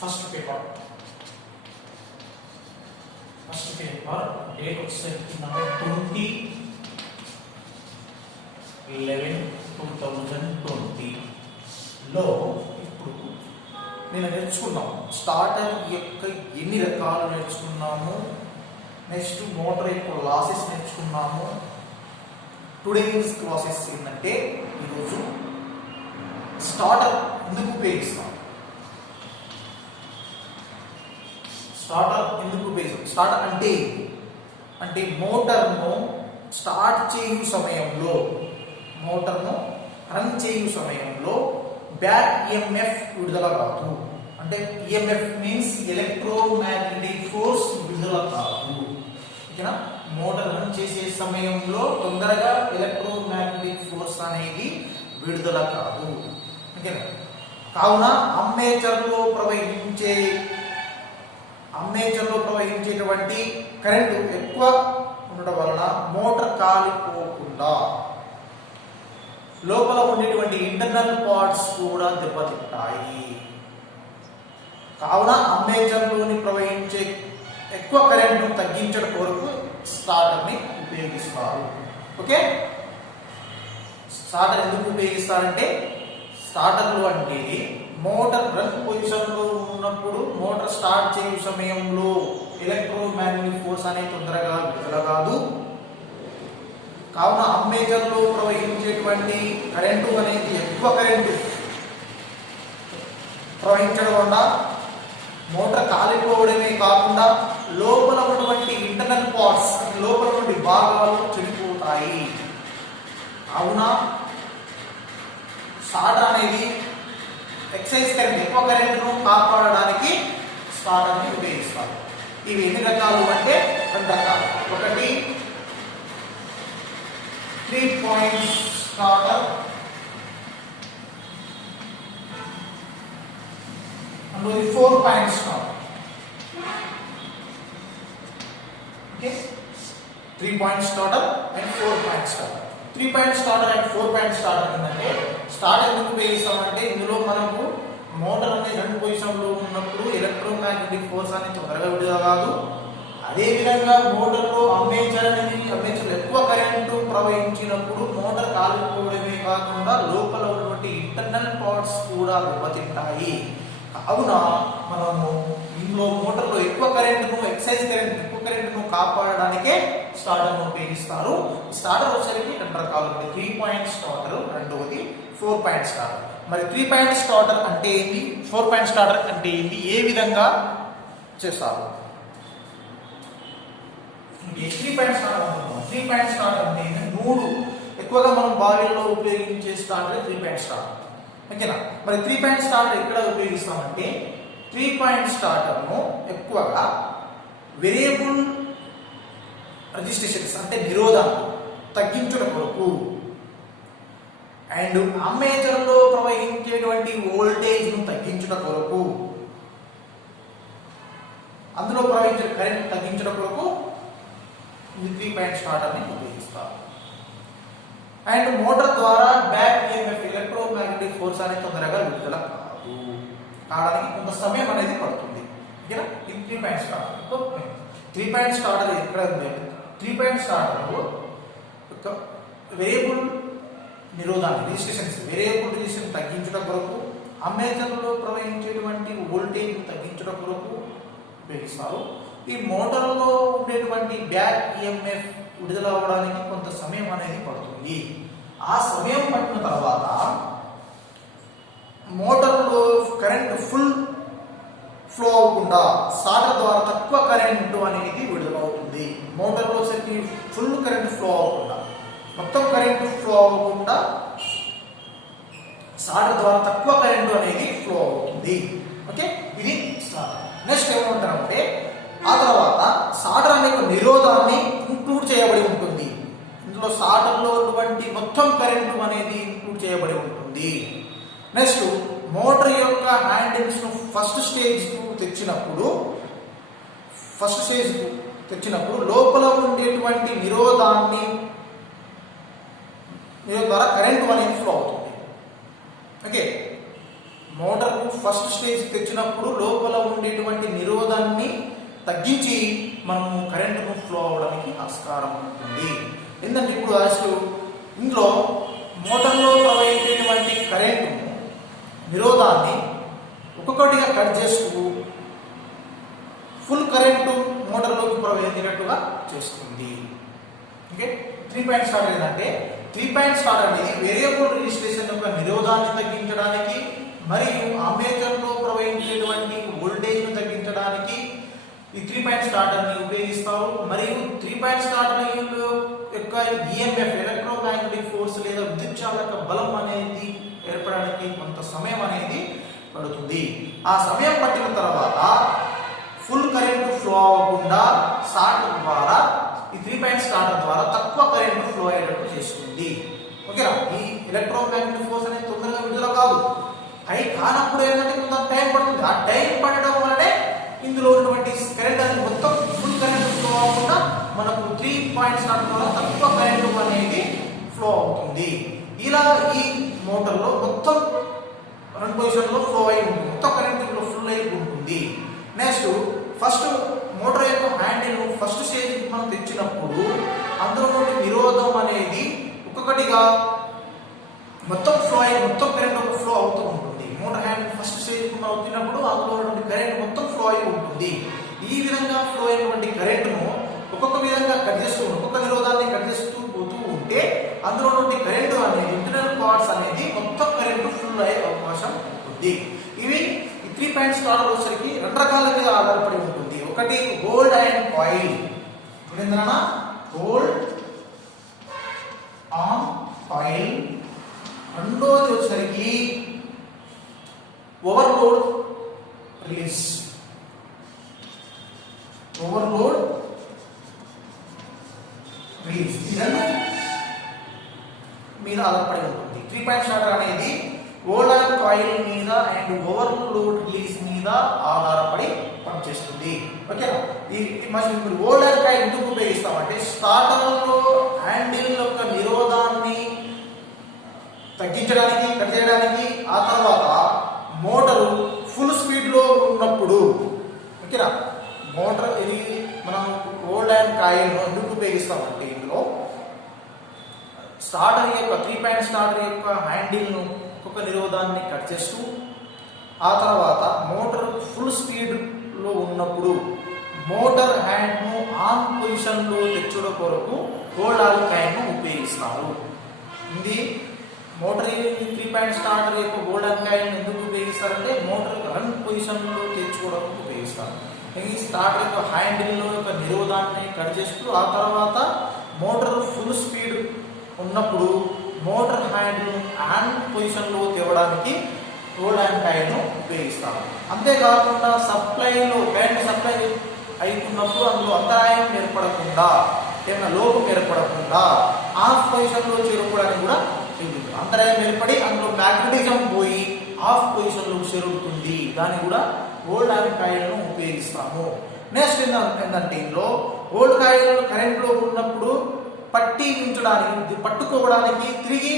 First paper date వచ్చేసరికి 20/11/2020 లో ఇప్పుడు నేను నేర్చుకున్నాం స్టార్టర్ యొక్క ఎన్ని రకాలు నేర్చుకున్నాము, నెక్స్ట్ మోటార్ యొక్క లాసెస్ నేర్చుకున్నాము. టుడేస్ క్లాసెస్ ఏంటంటే ఈరోజు స్టార్టర్ ఎందుకు ఉపయోగిస్తాం, స్టార్టర్ అంటే మోటార్ను స్టార్ట్ చేయు సమయంలో, మోటార్ను రన్ చేయు సమయంలో బ్యాక్ ఈఎంఎఫ్ విడుదల కాదు. అంటే ఈఎంఎఫ్ మీన్స్ ఎలక్ట్రోమాగ్నెటిక్ ఫోర్స్ విడుదల కాదు. ఓకేనా? మోటార్ రన్ చేసే సమయంలో తొందరగా ఎలక్ట్రోమాగ్నెటిక్ ఫోర్స్ అనేది విడుదల కాదు. ఓకేనా? కావున అమ్మేచర్లో ప్రవహించేటువంటి కరెంటు ఎక్కువ ఉండడం వలన మోటార్ కాలిపోకుండా లోపల ఉండేటువంటి ఇంటర్నల్ పార్ట్స్ కూడా దెబ్బతింటాయి. కావున అమ్మేచర్లోని ప్రవహించే ఎక్కువ కరెంటును తగ్గించడం కొరకు స్టార్టర్ని ఉపయోగిస్తారు. ఓకే, స్టార్టర్ ఎందుకు ఉపయోగిస్తారంటే స్టార్టర్లు అంటే మోటార్ రన్ పొజిషన్లో ఉన్నప్పుడు మోటార్ స్టార్ట్ చేయు సమయంలో ఎలక్ట్రోమాగ్నెటిక్ ఫోర్స్ అనేది తొందరగా విడుదల కాదు. కావున అమ్మేచర్లో ప్రవహించేటువంటి కరెంటు అనేది ఎక్కువ కరెంటు ప్రవహించడం వల్ల మోటార్ కాలిపోవడమే కాకుండా లోపల ఉన్నటువంటి ఇంటర్నల్ పార్ట్స్, లోపల నుండి భాగాలు చెడిపోతాయి. కావున స్టార్టర్ అనేది ఎక్సైజ్ కరెంట్, ఎక్కువ కరెంటును కాపాడడానికి స్టార్టర్ని ఉపయోగిస్తారు. ఇవి ఎన్ని రకాలు అంటే 2 రకాలు. ఒకటి 3 point starter, and 4 point starter. Okay, 3 point starter and 4 point starter. 3 point starter and 4 point starter ఏంటంటే స్టార్టర్ ఎందుకు ఉపయోగిస్తామంటే ఇందులో మనకు మోటార్ అనేది రెండు పొజిషన్లో ఉన్నప్పుడు ఎలక్ట్రోమాగ్నెటిక్ ఫోర్స్ అనేది తొందరగా విడుదల కాదు. అదేవిధంగా మోటార్లో అమ్మేచర్ ఎక్కువ కరెంటు ప్రవహించినప్పుడు మోటార్ కాలిపోవడమే కాకుండా లోపల ఉన్నటువంటి ఇంటర్నల్ పార్ట్స్ కూడా దెబ్బతింటాయి. కావున మనము ఇందులో మోటార్లో ఎక్కువ కరెంటును కాపాడడానికే స్టార్టర్ను ఉపయోగిస్తారు. స్టార్టర్ వచ్చేసరికి 2 రకాలు ఉన్నాయి. 3 పాయింట్ స్టార్టర్, రెండవది 4 పాయింట్ స్టార్టర్. మరి 3 పాయింట్ స్టార్టర్ అంటే ఏంటి, 4 పాయింట్ స్టార్టర్ అంటే ఏంటి, ఏ విధంగా చేస్తారు? 3 పాయింట్ స్టార్టర్ అంటే ఎక్కువగా మనం బావిలో ఉపయోగించే స్టార్టర్ 3 పాయింట్ స్టార్టర్. ఓకేనా? మరి 3 పాయింట్ స్టార్టర్ ఎక్కడ ఉపయోగిస్తామంటే 3 పాయింట్ స్టార్టర్ను ఎక్కువగా వేరియబుల్ రెసిస్టెన్స్ అంటే నిరోధాన్ని తగ్గించడం కొరకు అండ్ అమ్మేచర్లో ప్రవహించేటువంటి వోల్టేజ్ను తగ్గించడం కొరకు, అందులో ప్రవహించే కరెంట్ తగ్గించడం కొరకు 3 పాయింట్ స్టార్టర్ని ఉపయోగిస్తారు. అండ్ మోటార్ ద్వారా బ్యాక్ ఈఎంఎఫ్ ఎలక్ట్రోమాగ్నెటిక్ ఫోర్స్ అనేది తొందరగా విడుదల కావడానికి కొంత సమయం అనేది పడుతుంది. ఓకేనా? ఇది 3 పాయింట్ స్టార్టర్. 3 పాయింట్ స్టార్టర్ ఎక్కడ ఉంది? 3 పాయింట్ స్టార్టర్ వేరియబుల్ రెసిస్టెన్స్ తగ్గించడం కొరకు, అమ్మేచర్లో ప్రవహించేటువంటి వోల్టేజ్ తగ్గించడం కొరకు ఉపయోగిస్తారు. ఈ మోటార్లో ఉండేటువంటి బ్యాక్ ఈఎంఎఫ్ విడుదల అవ్వడానికి కొంత సమయం అనేది పడుతుంది. ఆ సమయం పట్టిన తర్వాత మోటార్లో కరెంట్ ఫుల్ ఫ్లో అవ్వకుండా స్టార్టర్ ద్వారా తక్కువ కరెంటు అనేది విడుదలవుతుంది. మోటార్లో సరికి ఫుల్ కరెంట్ ఫ్లో అవ్వకుండా, మొత్తం కరెంటు ఫ్లో అవ్వకుండా స్టార్టర్ ద్వారా తక్కువ కరెంటు అనేది ఫ్లో అవుతుంది. ఓకే, ఇది స్టార్టర్. నెక్స్ట్ ఏమంటారంటే ఆ తర్వాత స్టార్టర్ అనే నిరోధాన్ని ఇంక్లూడ్ చేయబడి ఉంటుంది. ఇందులో స్టార్టర్లో ఉన్నటువంటి మొత్తం కరెంటు అనేది ఇంక్లూడ్ చేయబడి ఉంటుంది. నెక్స్ట్ మోటార్ యొక్క హ్యాండిల్స్ ను ఫస్ట్ స్టేజ్ తెచ్చినప్పుడు లోపల ఉండేటువంటి నిరోధాన్ని ద్వారా కరెంటు అనేది ఫ్లో అవుతుంది. ఓకే, మోటార్కు ఫస్ట్ స్టేజ్ తెచ్చినప్పుడు లోపల ఉండేటువంటి నిరోధాన్ని తగ్గించి మనము కరెంటును ఫ్లో అవడానికి ఆస్కారం ఉంటుంది. ఎందుకంటే ఇప్పుడు అసలు ఇందులో మోటార్లో ప్రవహించేటువంటి కరెంటు నిరోధాన్ని ఒక్కొక్కటిగా కట్ చేస్తూ ఫుల్ కరెంటు మోటార్లోకి ప్రవహించేటట్టుగా చేస్తుంది. ఓకే, 3 పాయింట్ స్టార్ట్ ఏంటంటే 3 పాయింట్ స్టార్ట్ అనేది వేరియబుల్ రిజిస్ట్రేషన్ యొక్క నిరోధాన్ని తగ్గించడానికి మరియు ఆర్మేచర్లో ప్రవహించేటువంటి వోల్టేజ్ను తగ్గించడానికి ఈ 3 పాయింట్ స్టార్టర్ని ఉపయోగిస్తారు. మరియు 3 పాయింట్ స్టార్టర్ యొక్క ఈఎంఎఫ్ ఎలక్ట్రోమాగ్నెటిక్ ఫోర్స్ లేదా విద్యుత్ చాలక బలం అనేది ఏర్పడడానికి కొంత సమయం అనేది పడుతుంది. ఆ సమయం పట్టిన తర్వాత ఫుల్ కరెంట్ ఫ్లో అవ్వకుండా స్టార్టర్ ద్వారా ఈ 3 పాయింట్ స్టార్టర్ ద్వారా తక్కువ కరెంట్ ఫ్లో అయ్యేటట్టు చేస్తుంది. ఓకేనా, ఈ ఎలక్ట్రోమాగ్నెటిక్ ఫోర్స్ అనేది తొందరగా విడుదల కాదు. అవి కానప్పుడు ఏంటంటే కొంత టైం పడుతుంది. ఆ టైం పడడం వల్లనే ఇందులో ఉన్నటువంటి కరెంట్ అనేది మొత్తం ఫుల్ కరెంట్ ఫ్లో అవ్వకుండా మనకు 3 పాయింట్ స్టార్టర్ ద్వారా తక్కువ కరెంట్ అనేది ఫ్లో అవుతుంది. ఇలా ఈ మోటార్లో మొత్తం 2 పొజిషన్లో ఫ్లో అయి ఉంటుంది, మొత్తం కరెంట్ ఫుల్ అయి ఉంటుంది. నెక్స్ట్ ఫస్ట్ మోటార్ యొక్క హ్యాండిల్ ఫస్ట్ స్టేజ్ మనం తెచ్చినప్పుడు అందులో నుండి నిరోధం అనేది ఒక్కొక్కటిగా మొత్తం ఫ్లో అయ్యి మొత్తం కరెంట్ ఫ్లో అవుతూ ఉంటుంది. మోటార్ హ్యాండిల్ ఫస్ట్ స్టేజ్ మనం వచ్చినప్పుడు అందులో ఉన్నటువంటి కరెంట్ మొత్తం ఫ్లో అయి ఉంటుంది. ఈ విధంగా ఫ్లో అయినటువంటి కరెంట్ను ఒక్కొక్క విధంగా కట్ చేస్తూ ఒక్కొక్క నిరోధాన్ని కట్ చేస్తూ పోతూ ఉంటే అందులో నుండి కరెంట్ అనేది ఇంటర్నల్ పార్ట్స్ అనేది మొత్తం కరెంట్ ఫుల్ అయ్యే అవకాశం ఉంటుంది. ఇవి 3 పాయింట్ స్టార్టర్ వచ్చేసరికి 2 రకాల మీద ఆధారపడి ఉంటుంది. ఒకటి gold and coil, gold on coil. రెండోది వచ్చేసరికి ఓవర్లోడ్ రిలీజ్, ఓవర్లోడ్ రిలీజ్. ఈ రెండు మీద ఆధారపడి ఉంటుంది. 3 పాయింట్ స్టార్టర్ అనేది గోల్డ్ అండ్ కాయిల్ మీద అండ్ ఓవర్లోడ్ రిలీజ్ మీద ఆధారపడి పనిచేస్తుంది. ఓకేనా, ఈ మరి గోల్డ్ అండ్ కాయిల్ ఎందుకు ఉపయోగిస్తామంటే స్టార్టర్లో హ్యాండిల్ యొక్క నిరోధాన్ని తగ్గించడానికి, కట్ చేయడానికి, ఆ తర్వాత మోటారు ఫుల్ స్పీడ్లో ఉన్నప్పుడు. ఓకేనా, మోటార్ ఇది మనం గోల్డ్ అండ్ కాయిల్ను ఎందుకు ఉపయోగిస్తామంటే ఇందులో స్టార్టర్ యొక్క 3 పాయింట్ స్టార్టర్ యొక్క హ్యాండిల్ను ఒక్కొక్క నిరోధాన్ని కట్ చేస్తూ ఆ తర్వాత మోటార్ ఫుల్ స్పీడ్లో ఉన్నప్పుడు మోటార్ హ్యాండ్ను ఆన్ పొజిషన్లో తెచ్చడం కొరకు గోల్డ్ అండ్ కాయిల్ను ఉపయోగిస్తారు. ఇది మోటార్ 3 పాయింట్ స్టార్టర్ యొక్క గోల్డ్ అండ్ కాయిల్ను ఎందుకు ఉపయోగిస్తారంటే మోటార్ రన్ పొజిషన్లో తెచ్చుకోవడానికి ఉపయోగిస్తారు. ఈ స్టార్టర్ యొక్క హ్యాండిల్లో యొక్క నిరోధాన్ని కట్ చేస్తూ ఆ తర్వాత మోటార్ ఫుల్ స్పీడ్ ఉన్నప్పుడు మోటార్ హ్యాండిల్ ఆన్ పొజిషన్లో తేవడానికి గోల్డ్ అండ్ కాయిల్ను ఉపయోగిస్తాము. అంతేకాకుండా సప్లైలో కరెంట్ సప్లై అవుతున్నప్పుడు అందులో అంతరాయం ఏర్పడకుండా, ఏమైనా లోపం ఏర్పడకుండా ఆఫ్ పొజిషన్లో చేరుకోవడానికి కూడా అంతరాయం ఏర్పడి అందులో మ్యాగ్నెటిజం పోయి ఆఫ్ పొజిషన్లో చేరుతుంది. దాన్ని కూడా గోల్డ్ అండ్ కాయిల్ను ఉపయోగిస్తాము. నెక్స్ట్ ఏంటంటే ఇందులో గోల్డ్ కాయిల్ కరెంట్లో ఉన్నప్పుడు పట్టి ఉంచడానికి, పట్టుకోవడానికి, తిరిగి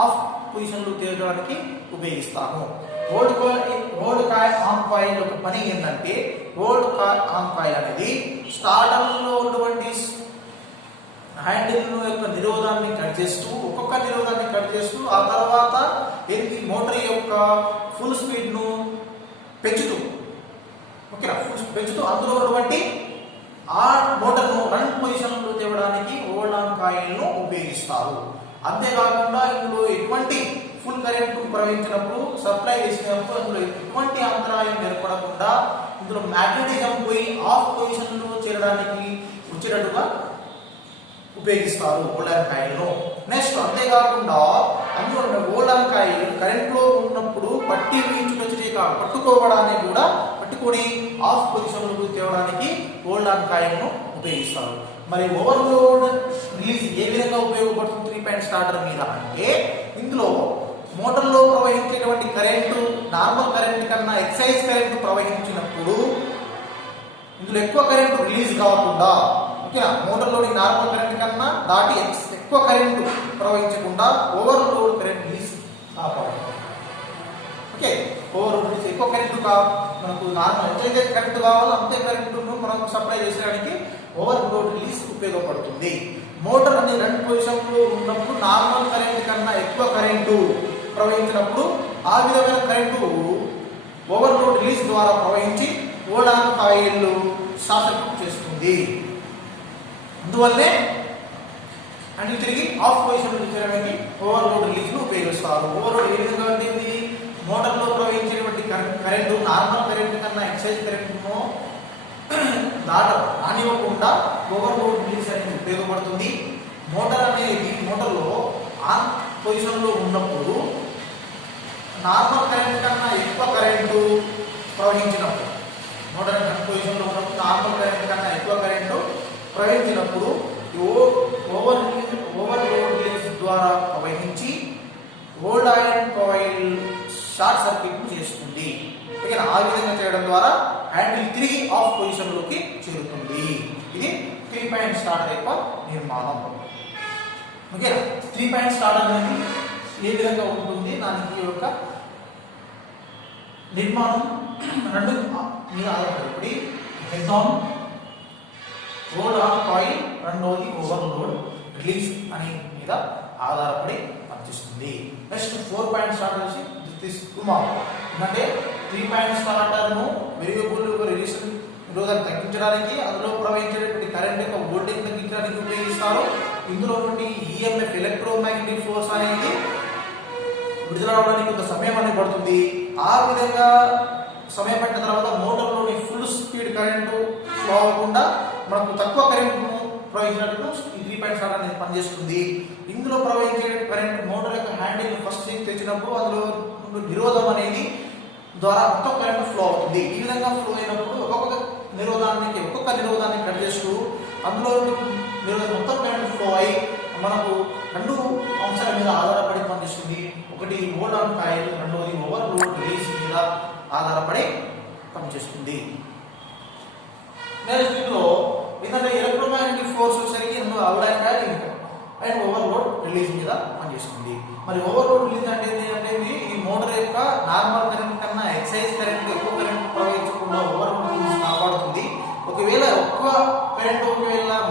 ఆఫ్ పొజిషన్లో తేవడానికి ఉపయోగిస్తాము. గోల్డ్ కాయిల్ ఆన్ కాయిల్ యొక్క పని ఏంటంటే గోల్డ్ కాయిల్ ఆన్ కాయిల్ అనేది స్టార్టర్లో ఉన్నటువంటి హ్యాండిల్ యొక్క నిరోధాన్ని కట్ చేస్తూ ఒక్కొక్క నిరోధాన్ని కట్ చేస్తూ ఆ తర్వాత మోటార్ యొక్క ఫుల్ స్పీడ్ను పెంచుతూ, ఓకేనా, పెంచుతూ అందులో ఉన్నటువంటి ఆ మోటార్ను రన్ పొజిషన్లో తేవడానికి గోల్డ్ ఆన్ కాయిల్ను ఉపయోగిస్తారు. అంతేకాకుండా ఇందులో ఎటువంటి ఫుల్ కరెంట్ ప్రవహించినప్పుడు సప్లై చేసినప్పుడు అందులో ఎటువంటి అంతరాయం ఏర్పడకుండా ఇందులో మ్యాగ్నెటిజం పోయి ఆఫ్ పొజిషన్లో చేరడానికి వచ్చేటట్టుగా ఉపయోగిస్తారు గోల్డ్ అండ్ కాయిల్ను. నెక్స్ట్ అంతేకాకుండా అందులో గోల్డ్ అండ్ కాయిల్ కరెంట్లో ఉన్నప్పుడు పట్టి పట్టుకోవడానికి కూడా పట్టుకొని ఆఫ్ పొజిషన్లో తేవడానికి గోల్డ్ అండ్ కాయిల్ను ఉపయోగిస్తారు. మరి ఓవర్లోడ్ రిలీజ్ ఏ విధంగా ఉపయోగపడుతుంది 3 పాయింట్ స్టార్టర్ మీద అంటే ఇందులో మోటార్లో ప్రవహించేటువంటి కరెంటు నార్మల్ కరెంట్ కన్నా ఎక్సైజ్ కరెంట్ ప్రవహించినప్పుడు ఇందులో ఎక్కువ కరెంటు రిలీజ్ కాకుండా, ఓకేనా, మోటార్లోని నార్మల్ కరెంట్ కన్నా దాటి ఎక్కువ కరెంటు ప్రవహించకుండా ఓవర్లోడ్ కరెంట్ రిలీజ్ కాపాడు. ఓకే, మనకు నార్మల్ ఎంతైతే కరెంట్ కావాలో అంతే కరెంటును మనం సప్లై చేసేయడానికి ఓవర్లోడ్ రిలీజ్ ఉపయోగపడుతుంది. మోటార్ అనేది రన్ పొజిషన్లో ఉన్నప్పుడు నార్మల్ కరెంట్ కన్నా ఎక్కువ కరెంటు ప్రవహించినప్పుడు ఆ విధమైన కరెంటు ఓవర్లోడ్ రిలీజ్ ద్వారా ప్రవహించి old on coil short circuit చేస్తుంది. అందువల్లే అండ్ తిరిగి ఆఫ్ పొజిషన్ చేయడానికి ఓవర్లోడ్ రిలీజ్ ను ఉపయోగిస్తారు. ఓవర్లోడ్ ఏ విధంగా ఉంటుంది? మోటార్ లో ప్రవహించేటువంటి కరెంటు నార్మల్ కరెంట్ కన్నా ఎక్సైజ్ కరెంట్ను రానివ్వకుండా ఓవర్లోడ్ రిలీజ్ అనేది ఉపయోగపడుతుంది. మోటార్ అనేది మోటార్లో ఆన్ పొజిషన్ లో ఉన్నప్పుడు నార్మల్ కరెంట్ కన్నా ఎక్కువ కరెంటు ప్రవహించినప్పుడు, మోటార్ ఆన్ పొజిషన్ లో ఉన్నప్పుడు నార్మల్ కరెంట్ కన్నా ఎక్కువ కరెంటు ప్రవహించినప్పుడు ఓవర్లోడ్ రిలీజ్ ద్వారా ప్రవహించి old iron coil short circuit చేస్తుంది. ఆ విధంగా చేయడం ద్వారా హ్యాండిల్ తిరిగి ఆఫ్ పొజిషన్ లోకి చేరుతుంది. ఇది 3 పాయింట్ స్టార్టర్ యొక్క నిర్మాణం. ఓకేనా? 3 పాయింట్ స్టార్టర్ అనేది ఏ విధంగా ఉంటుంది, దానికి యొక్క నిర్మాణం రెండు మీద ఆధారపడి head on, old on coil, రెండవది ఓవర్లోడ్ రిలీజ్ అనే మీద ఆధారపడి పనిచేస్తుంది. నెక్స్ట్ 4 పాయింట్ స్టార్టర్ వచ్చి తీసుకున్నాం. అంటే 3 పాయింట్ స్టార్టర్ను వేరియబుల్ రెసిస్టెన్స్ నిరోధాన్ని తగ్గించడానికి, అందులో ప్రవహించేటువంటి కరెంట్ యొక్క వోల్టేజ్ తగ్గించడానికి ఉపయోగిస్తారు. ఇందులో నుండి ఈఎంఎఫ్ ఎలక్ట్రోమాగ్నెటిక్ ఫోర్స్ అనేది విడుదల అవడానికి కొంత సమయం అనేది పడుతుంది. ఆ విధంగా సమయం పట్టిన తర్వాత మోటార్లోని ఫుల్ స్పీడ్ కరెంటు ఫ్లో అవ్వకుండా మనకు తక్కువ కరెంట్ను ప్రవహించినట్టు ఈ 3 పాయింట్ స్టార్టర్ అనేది పనిచేస్తుంది. ఇందులో ప్రవహించే కరెంట్ మోటార్ యొక్క హ్యాండిల్ ఫస్ట్ తెచ్చినప్పుడు అందులో నిరోధం అనేది ద్వారా మొత్తం కరెంట్ ఫ్లో అవుతుంది. ఈ విధంగా ఫ్లో అయినప్పుడు ఒక్కొక్క నిరోధాన్ని కట్ చేస్తూ అందులో మొత్తం కరెంట్ ఫ్లో అయి మనకు రెండు అంశాల మీద ఆధారపడి పనిచేస్తుంది. ఒకటి ఓల్డ్ ఆన్ కాయిల్, రెండవది ఓవర్లోడ్ రిలీజ్ మీద ఆధారపడి పనిచేస్తుంది. నెక్స్ట్ దీంట్లో ఏంటంటే ఎలక్ట్రోమాగ్నెటిక్ ఫోర్స్ వచ్చేసరికి అవడానికి అండ్ ఓవర్లోడ్ రిలీజ్ మీద పనిచేస్తుంది. మరి ఓవర్లోడ్ రిలీజ్ అంటే ఏంటంటే ఈ మోటార్ యొక్క నార్మల్ కరెంట్ కన్నా ఎక్సైజ్ కరెంట్ ఎక్కువ కరెంట్ ప్రవహించకుండా ఓవర్లోడ్ రిలీజ్ కాపాడుతుంది. ఒకవేళ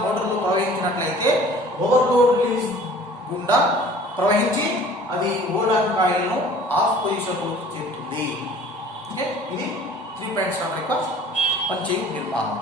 మోటార్లో ప్రవహించినట్లయితే ఓవర్లోడ్ రిలీజ్ గుండా ప్రవహించి అది ఓల్డ్ ఆన్ కాయిల్ ను ఆఫ్ పొజిషన్ లో చేరుతుంది. ఓకే, ఇది 3 పాయింట్ స్టార్టర్ యొక్క పనిచేయు నిర్మాణం.